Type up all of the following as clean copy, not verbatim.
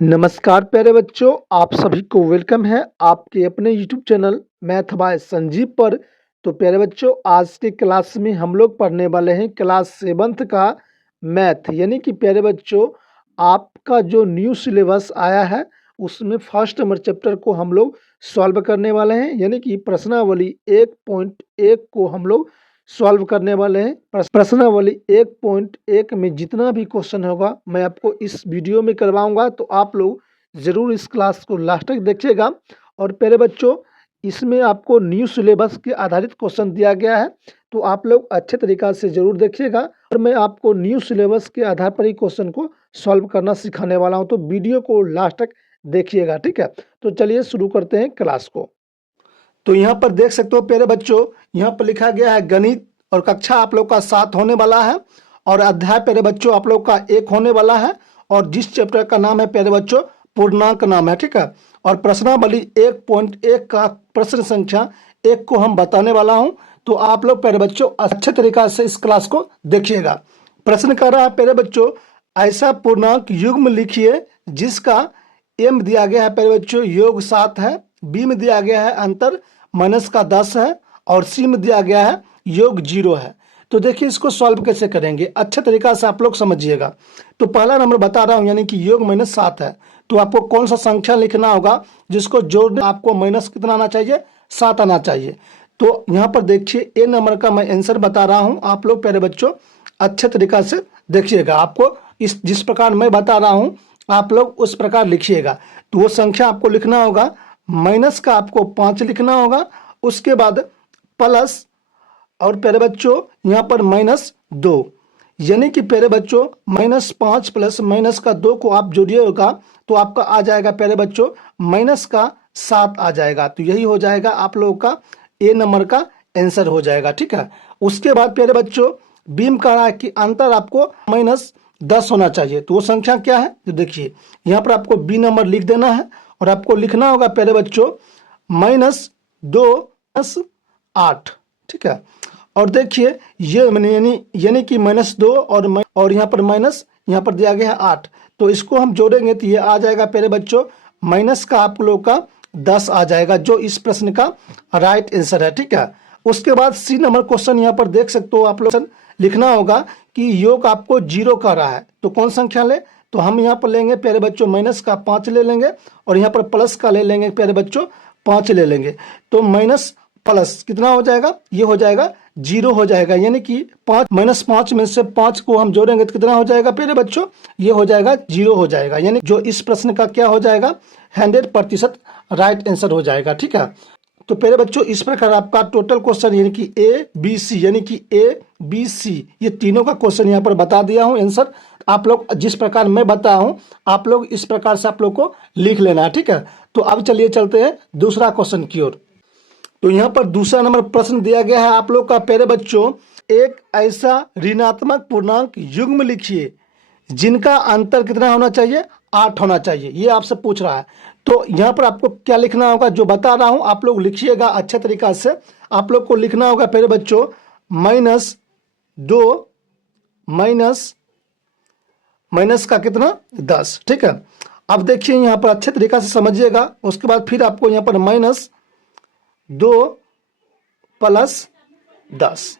नमस्कार प्यारे बच्चों, आप सभी को वेलकम है आपके अपने YouTube channel math bye Sanjeev पर। तो प्यारे बच्चों, आज के क्लास में हम लोग पढ़ने वाले हैं क्लास 7th का मैथ। यानी कि प्यारे बच्चों, आपका जो न्यू सिलेबस आया है उसमें फर्स्ट नंबर चैप्टर को हम लोग सॉल्व करने वाले हैं। यानी कि प्रश्नावली 1.1 को हम लोग सॉल्व करने वाले हैं। प्रश्नावली 1.1 में जितना भी क्वेश्चन होगा मैं आपको इस वीडियो में करवाऊंगा, तो आप लोग ज़रूर इस क्लास को लास्ट तक देखिएगा। और प्यारे बच्चों, इसमें आपको न्यू सिलेबस के आधारित क्वेश्चन दिया गया है, तो आप लोग अच्छे तरीक़ा से ज़रूर देखिएगा। और मैं आपको न्यू सिलेबस के आधार पर ही क्वेश्चन को सॉल्व करना सिखाने वाला हूँ, तो वीडियो को लास्ट तक देखिएगा, ठीक है। तो चलिए शुरू करते हैं क्लास को। तो यहाँ पर देख सकते हो प्यारे बच्चों, यहाँ पर लिखा गया है गणित, और कक्षा आप लोग का 7 होने वाला है, और अध्याय प्यारे बच्चों आप लोग का 1 होने वाला है। और जिस चैप्टर का नाम है प्यारे बच्चों पूर्णांक नाम है, ठीक है। और प्रश्नावली 1.1 का प्रश्न संख्या 1 को हम बताने वाला हूँ, तो आप लोग प्यारे बच्चों अच्छे तरीका से इस क्लास को देखिएगा। प्रश्न कर रहा है प्यारे बच्चों, ऐसा पूर्णांक युग्म लिखिए जिसका एम दिया गया है प्यारे बच्चों योग 7 है, बी में दिया गया है अंतर माइनस का 10 है, और सी में दिया गया है योग 0 है। तो देखिए इसको सॉल्व कैसे करेंगे, अच्छे तरीका से आप लोग समझिएगा। तो पहला नंबर बता रहा हूँ, यानी कि योग माइनस 7 है, तो आपको कौन सा संख्या लिखना होगा जिसको जोड़ने आपको माइनस कितना आना चाहिए, 7 आना चाहिए। तो यहाँ पर देखिए ए नंबर का मैं आंसर बता रहा हूँ, आप लोग प्यारे बच्चों अच्छे तरीका से देखिएगा। आपको इस जिस प्रकार मैं बता रहा हूँ आप लोग उस प्रकार लिखिएगा। तो वो संख्या आपको लिखना होगा, माइनस का आपको 5 लिखना होगा, उसके बाद प्लस, और प्यारे बच्चों यहाँ पर -2, यानी कि प्यारे बच्चों -5 प्लस माइनस का 2 को आप जोड़िएगा तो आपका आ जाएगा प्यारे बच्चों माइनस का 7 आ जाएगा। तो यही हो जाएगा आप लोगों का ए नंबर का आंसर हो जाएगा, ठीक है। उसके बाद प्यारे बच्चों बीम का रहा है कि अंतर आपको -10 होना चाहिए, तो वो संख्या क्या है, तो देखिए यहाँ पर आपको बी नंबर लिख देना है, और आपको लिखना होगा प्यारे बच्चों -2 + 8, ठीक है। और देखिए ये यानी कि -2 और यहाँ पर माइनस, यहाँ पर दिया गया है 8, तो इसको हम जोड़ेंगे तो ये आ जाएगा प्यारे बच्चों माइनस का आप लोग का 10 आ जाएगा, जो इस प्रश्न का राइट आंसर है, ठीक है। उसके बाद सी नंबर क्वेश्चन यहाँ पर देख सकते हो आप लोग, लिखना होगा कि योग आपको 0 का रहा है, तो कौन संख्या ले, तो हम यहाँ पर लेंगे प्यारे बच्चों माइनस का 5 ले लेंगे, और यहाँ पर प्लस का ले लेंगे प्यारे बच्चों 5 ले लेंगे। तो माइनस प्लस कितना हो जाएगा, ये हो जाएगा 0 हो जाएगा, यानी कि 5 -5 में से 5 को हम जोड़ेंगे तो कितना हो जाएगा प्यारे बच्चों, ये हो जाएगा 0 हो जाएगा, यानी जो इस प्रश्न का क्या हो जाएगा 100% राइट आंसर हो जाएगा, ठीक है। तो प्यारे बच्चों इस प्रकार आपका टोटल क्वेश्चन यानी कि ए बी सी, यानी कि ए बी सी ये तीनों का क्वेश्चन यहाँ पर बता दिया हूँ आंसर। आप लोग जिस प्रकार मैं बताया हूँ आप लोग इस प्रकार से आप लोग को लिख लेना है, ठीक है। तो अब चलिए चलते हैं दूसरा क्वेश्चन की ओर। तो यहाँ पर दूसरा नंबर प्रश्न दिया गया है आप लोग का प्यारे बच्चों, एक ऐसा ऋणात्मक पूर्णांक युग्म लिखिए जिनका अंतर कितना होना चाहिए, 8 होना चाहिए, ये आपसे पूछ रहा है। तो यहाँ पर आपको क्या लिखना होगा, जो बता रहा हूँ आप लोग लिखिएगा अच्छे तरीका से। आप लोग को लिखना होगा प्यारे बच्चों -2 माइनस का कितना 10, ठीक है। अब देखिए यहाँ पर अच्छे तरीका से समझिएगा। उसके बाद फिर आपको यहाँ पर -2 + 10,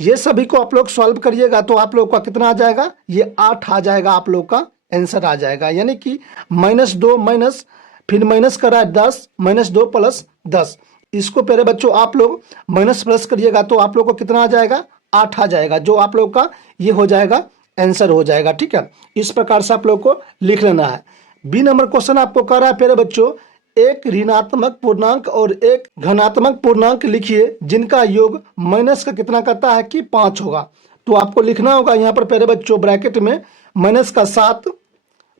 ये सभी को आप लोग सॉल्व करिएगा तो आप लोग का कितना आ जाएगा, ये 8 आ जाएगा, आप लोग का आंसर आ जाएगा। यानी कि -2 माइनस फिर माइनस करा है 10, -2 + 10, इसको प्यारे बच्चों आप लोग माइनस प्लस करिएगा तो आप लोग को कितना आ जाएगा, 8 आ जाएगा, जो आप लोग का ये हो जाएगा आंसर हो जाएगा, ठीक है। इस प्रकार से आप लोग को लिख लेना है। बी नंबर क्वेश्चन आपको कह रहा है प्यारे बच्चों, एक ऋणात्मक पूर्णांक और एक धनात्मक पूर्णांक लिखिए जिनका योग माइनस का कितना करता है कि 5 होगा। तो आपको लिखना होगा यहाँ पर प्यारे बच्चों ब्रैकेट में -7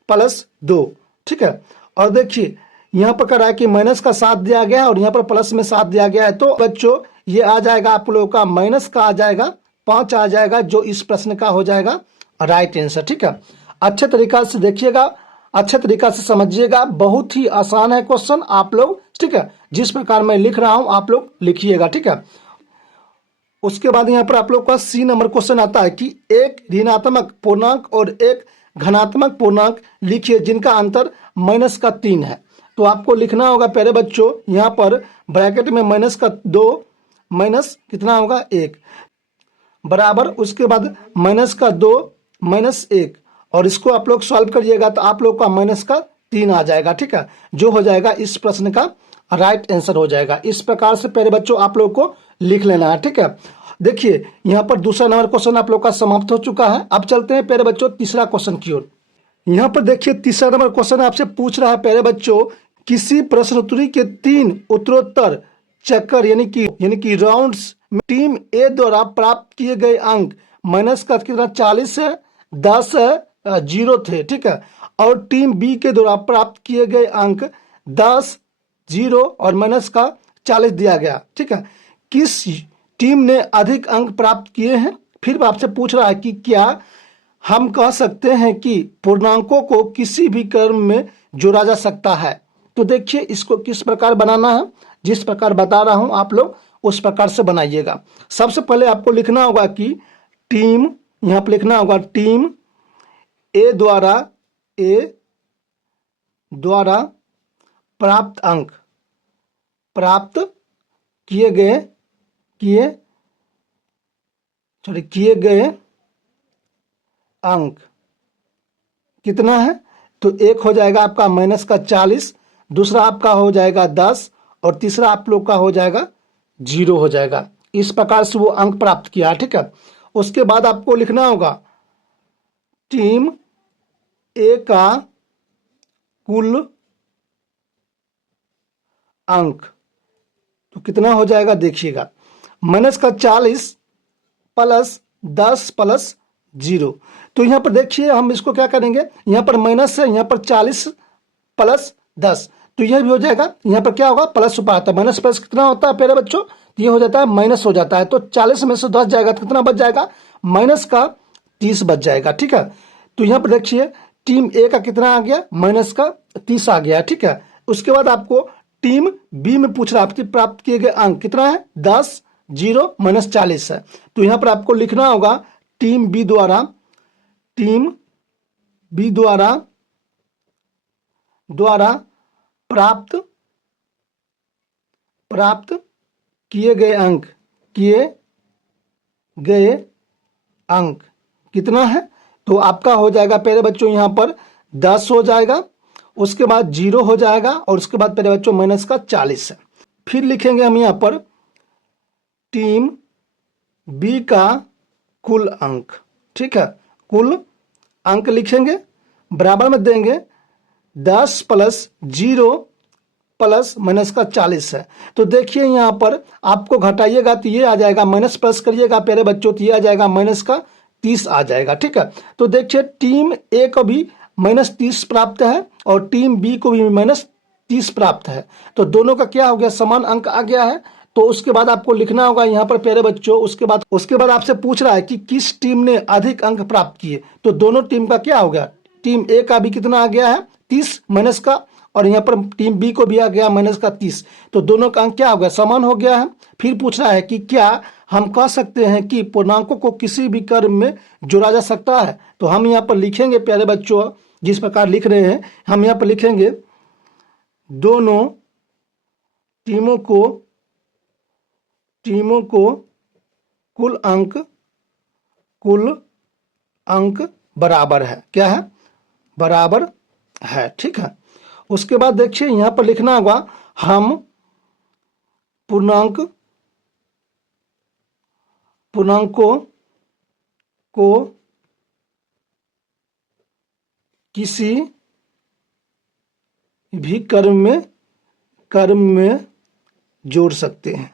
+ 2, ठीक है। और देखिए यहाँ पर कह रहा है कि -7 दिया गया है और यहाँ पर प्लस में 7 दिया गया है, तो बच्चों ये आ जाएगा आप लोगों का माइनस का आ जाएगा 5 आ जाएगा, जो इस प्रश्न का हो जाएगा राइट आंसर, ठीक है। अच्छे तरीका से देखिएगा, अच्छे तरीका से समझिएगा, बहुत ही आसान है क्वेश्चन, आप लोग ठीक है जिस प्रकार मैं लिख रहा हूं आप लोग लिखिएगा, ठीक है। उसके बाद यहाँ पर आप लोग का सी नंबर क्वेश्चन आता है कि एक ऋणात्मक पूर्णांक और एक घनात्मक पूर्णांक लिखिए जिनका अंतर -3 है। तो आपको लिखना होगा प्यारे बच्चों यहाँ पर ब्रैकेट में -2 माइनस कितना होगा 1 बराबर, उसके बाद -2 -1 और इसको आप लोग सॉल्व करिएगा तो आप लोग का -3 आ जाएगा। ठीक है, जो हो जाएगा इस प्रश्न का राइट आंसर हो जाएगा। इस प्रकार से प्यारे बच्चों आप लोग को लिख लेना है। ठीक है, देखिए यहाँ पर दूसरा नंबर क्वेश्चन आप लोग का समाप्त हो चुका है। अब चलते हैं प्यारे बच्चों तीसरा क्वेश्चन की ओर। यहाँ पर देखिए तीसरा नंबर क्वेश्चन आपसे पूछ रहा है प्यारे बच्चों, किसी प्रश्नोत्तरी के 3 उत्तरोत्तर चक्कर यानी कि राउंड्स में टीम ए द्वारा प्राप्त किए गए अंक माइनस का कितना 40 है, 10 है, 0 थे। ठीक है, और टीम बी के द्वारा प्राप्त किए गए अंक 10, 0 और माइनस का 40 दिया गया। ठीक है, किस टीम ने अधिक अंक प्राप्त किए हैं? फिर आपसे पूछ रहा है कि क्या हम कह सकते हैं कि पूर्णांकों को किसी भी क्रम में जोड़ा जा सकता है? तो देखिए इसको किस प्रकार बनाना है, जिस प्रकार बता रहा हूं आप लोग उस प्रकार से बनाइएगा। सबसे पहले आपको लिखना होगा कि टीम, यहां पर लिखना होगा टीम ए द्वारा प्राप्त अंक, प्राप्त किए गए अंक कितना है? तो एक हो जाएगा आपका -40, दूसरा आपका हो जाएगा 10 और तीसरा आप लोग का हो जाएगा 0 हो जाएगा। इस प्रकार से वो अंक प्राप्त किया। ठीक है, उसके बाद आपको लिखना होगा टीम ए का कुल अंक, तो कितना हो जाएगा देखिएगा, -40 प्लस 10 प्लस 0। तो यहाँ पर देखिए हम इसको क्या करेंगे, यहाँ पर माइनस है, यहाँ पर 40 प्लस 10, तो यह भी हो जाएगा। यहाँ पर क्या होगा प्लस ऊपर आता है, माइनस प्लस कितना होता है प्यारे बच्चों, ये हो जाता है माइनस हो जाता है। तो 40 में से 10 जाएगा तो कितना बच जाएगा, -30 बच जाएगा। ठीक है, तो यहाँ पर देखिए टीम ए का कितना आ गया, -30 आ गया। ठीक है, उसके बाद आपको टीम बी में पूछ रहा है प्राप्त किए गए अंक कितना है, 10, 0, -40 है। तो यहाँ पर आपको लिखना होगा टीम बी द्वारा प्राप्त किए गए अंक कितना है? तो आपका हो जाएगा प्यारे बच्चों यहाँ पर 10 हो जाएगा, उसके बाद 0 हो जाएगा और उसके बाद प्यारे बच्चों -40 है। फिर लिखेंगे हम यहाँ पर टीम बी का कुल अंक। ठीक है, कुल अंक लिखेंगे, बराबर में देंगे 10 प्लस 0 प्लस -40 है। तो देखिए यहाँ पर आपको घटाइएगा तो ये आ जाएगा, माइनस प्लस करिएगा प्यारे बच्चों तो ये आ जाएगा -30 आ जाएगा। ठीक है, तो देखिए टीम ए को भी -30 प्राप्त है और टीम बी को भी -30 प्राप्त है, तो दोनों का क्या हो गया, समान अंक आ गया है। तो उसके बाद आपको लिखना होगा यहाँ पर प्यारे बच्चों, उसके बाद आपसे पूछ रहा है कि किस टीम ने अधिक अंक प्राप्त किए, तो दोनों टीम का क्या हो गया, टीम ए का भी कितना आ गया है 30 माइनस का, और यहाँ पर टीम बी को भी आ गया -30, तो दोनों का अंक क्या हो गया, समान हो गया है। फिर पूछ रहा है कि क्या हम कह सकते हैं कि पूर्णांकों को किसी भी क्रम में जोड़ा जा सकता है? तो हम यहाँ पर लिखेंगे प्यारे बच्चों, जिस प्रकार लिख रहे हैं हम यहाँ पर लिखेंगे दोनों टीमों को कुल अंक बराबर है, क्या है, बराबर है। ठीक है, उसके बाद देखिए यहाँ पर लिखना होगा हम पूर्णांकों को किसी भी क्रम में जोड़ सकते हैं।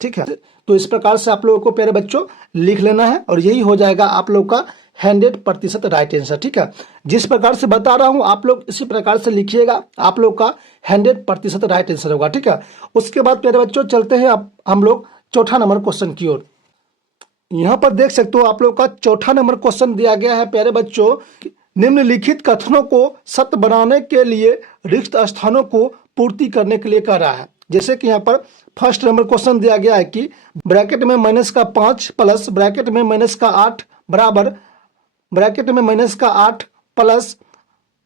ठीक है, तो इस प्रकार से आप लोगों को प्यारे बच्चों लिख लेना है और यही हो जाएगा आप लोग का 100% राइट आंसर। ठीक है, जिस प्रकार से बता रहा हूं आप लोग इसी प्रकार से लिखिएगा, आप लोग का 100% राइट आंसर होगा। ठीक है, उसके बाद प्यारे बच्चों चलते हैं अब हम लोग चौथा नंबर क्वेश्चन की ओर। यहाँ पर देख सकते हो आप लोग का चौथा नंबर क्वेश्चन दिया गया है प्यारे बच्चों, निम्नलिखित कथनों को सत्य बनाने के लिए रिक्त स्थानों को पूर्ति करने के लिए कह रहा है। जैसे कि यहाँ पर फर्स्ट नंबर क्वेश्चन दिया गया है कि ब्रैकेट में -5 प्लस ब्रैकेट में -8 बराबर ब्रैकेट में -8 प्लस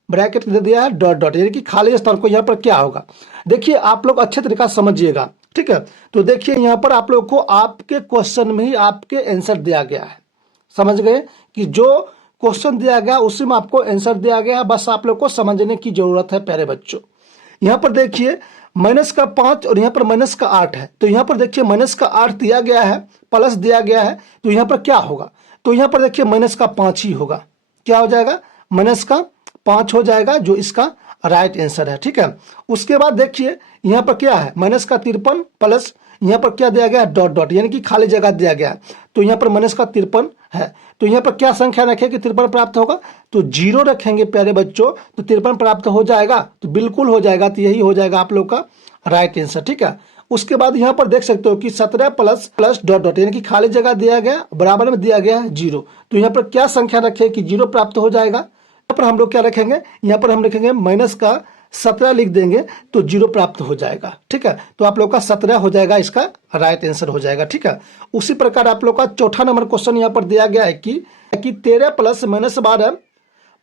ब्रैकेट दे दिया है डॉट डॉट, यानी कि खाली स्थान को यहाँ पर क्या होगा। देखिए आप लोग अच्छे तरीका से समझिएगा, ठीक है। तो देखिए यहाँ पर आप लोग को आपके क्वेश्चन में ही आपके आंसर दिया गया है, समझ गए कि जो क्वेश्चन दिया गया उसी में आपको आंसर दिया गया है, बस आप लोग को समझने की जरूरत है प्यारे बच्चों। यहाँ पर देखिए -5 और यहाँ पर -8 है, तो यहाँ पर देखिए -8 दिया गया है प्लस दिया गया है, तो यहाँ पर क्या होगा, तो यहाँ पर देखिए -5 ही होगा। क्या हो जाएगा, -5 हो जाएगा, जो इसका राइट आंसर है, ठीक है। उसके बाद देखिए यहाँ पर क्या है, -53 प्लस यहाँ पर क्या दिया गया है डॉट डॉट, यानी कि खाली जगह दिया गया है, तो यहाँ पर -53 है, तो यहाँ पर क्या संख्या रखें कि 53 प्राप्त होगा, तो 0 रखेंगे प्यारे बच्चों, तो 53 प्राप्त हो जाएगा, तो बिल्कुल हो जाएगा, तो यही हो जाएगा आप लोग का राइट आंसर, ठीक है। उसके बाद यहाँ पर देख सकते हो कि 17 प्लस डॉट डॉट, यानी कि खाली जगह दिया गया, बराबर में दिया गया है 0, तो यहाँ पर क्या संख्या रखें कि 0 प्राप्त हो जाएगा। यहाँ पर हम लोग क्या रखेंगे, यहाँ पर हम रखेंगे -17 लिख देंगे, तो 0 प्राप्त हो जाएगा, ठीक है। तो आप लोग का 17 हो जाएगा, इसका राइट आंसर हो जाएगा, ठीक है। उसी प्रकार आप लोग का चौथा नंबर क्वेश्चन यहाँ पर दिया गया है कि 13 प्लस -12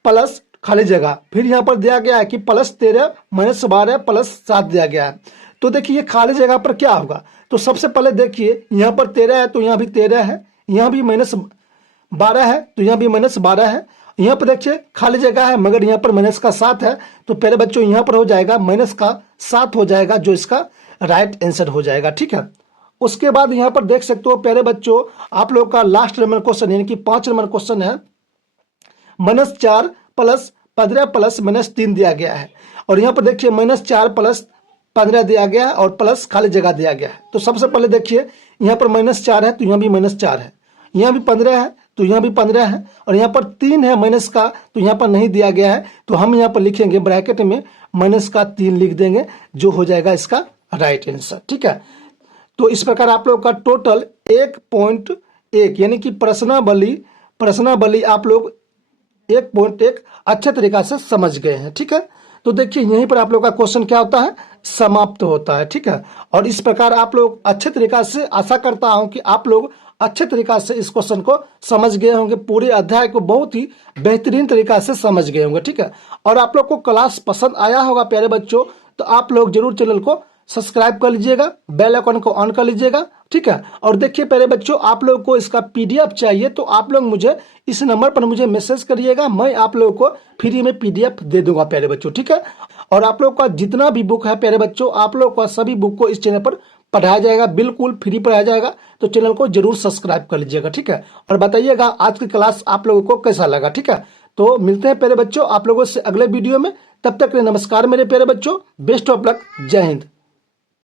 प्लस खाली जगह, फिर यहाँ पर दिया गया है कि +13 -12 प्लस 7 दिया गया है। तो देखिए खाली जगह पर क्या होगा, तो सबसे पहले देखिए यहाँ पर 13 है, तो यहाँ भी 13 है, यहाँ भी -12 है, तो यहाँ भी -12 है, यहाँ पर देखिए खाली जगह है मगर यहाँ पर -7 है, तो पहले बच्चों यहाँ पर हो जाएगा -7 हो जाएगा, जो इसका राइट आंसर हो जाएगा, ठीक है। उसके बाद यहाँ पर देख सकते हो प्यारे बच्चों आप लोग का लास्ट नंबर क्वेश्चन यानी कि 5 नंबर क्वेश्चन है, -4 प्लस 15 प्लस -3 दिया गया है, और यहाँ पर देखिए -4 प्लस 15 दिया गया है और प्लस खाली जगह दिया गया है। तो सबसे पहले देखिए यहाँ पर -4 है, तो यहाँ भी -4 है, यहाँ भी 15 है, तो यहाँ भी 15 है, और यहाँ पर 3 है माइनस का, तो यहाँ पर नहीं दिया गया है, तो हम यहाँ पर लिखेंगे ब्रैकेट में -3 लिख देंगे, जो हो जाएगा इसका राइट आंसर, ठीक है। तो इस प्रकार आप लोग का टोटल 1.1 यानी कि प्रश्नावली आप लोग 1.1 अच्छे तरीका से समझ गए हैं, ठीक है। तो देखिए यहीं पर आप लोग का क्वेश्चन क्या होता है, समाप्त होता है, ठीक है। और इस प्रकार आप लोग अच्छे तरीका से, आशा करता हूं कि आप लोग अच्छे तरीका से इस क्वेश्चन को समझ गए होंगे, पूरे अध्याय को बहुत ही बेहतरीन तरीका से समझ गए होंगे, ठीक है। और आप लोग को क्लास पसंद आया होगा प्यारे बच्चों, तो आप लोग जरूर चैनल को सब्सक्राइब कर लीजिएगा, बेल आइकन को ऑन कर लीजिएगा, ठीक है। और देखिए प्यारे बच्चों आप लोग को इसका PDF चाहिए तो आप लोग मुझे इस नंबर पर मुझे मैसेज करिएगा, मैं आप लोगों को फ्री में PDF दे दूंगा प्यारे बच्चों, ठीक है। और आप लोग का जितना भी बुक है प्यारे बच्चों, आप लोग का सभी बुक को इस चैनल पर पढ़ाया जाएगा, बिल्कुल फ्री पढ़ाया जाएगा, तो चैनल को जरूर सब्सक्राइब कर लीजिएगा, ठीक है। और बताइएगा आज की क्लास आप लोगों को कैसा लगा, ठीक है। तो मिलते हैं प्यारे बच्चों आप लोगों से अगले वीडियो में, तब तक के लिए नमस्कार मेरे प्यारे बच्चों, बेस्ट ऑफ लक, जय हिंद।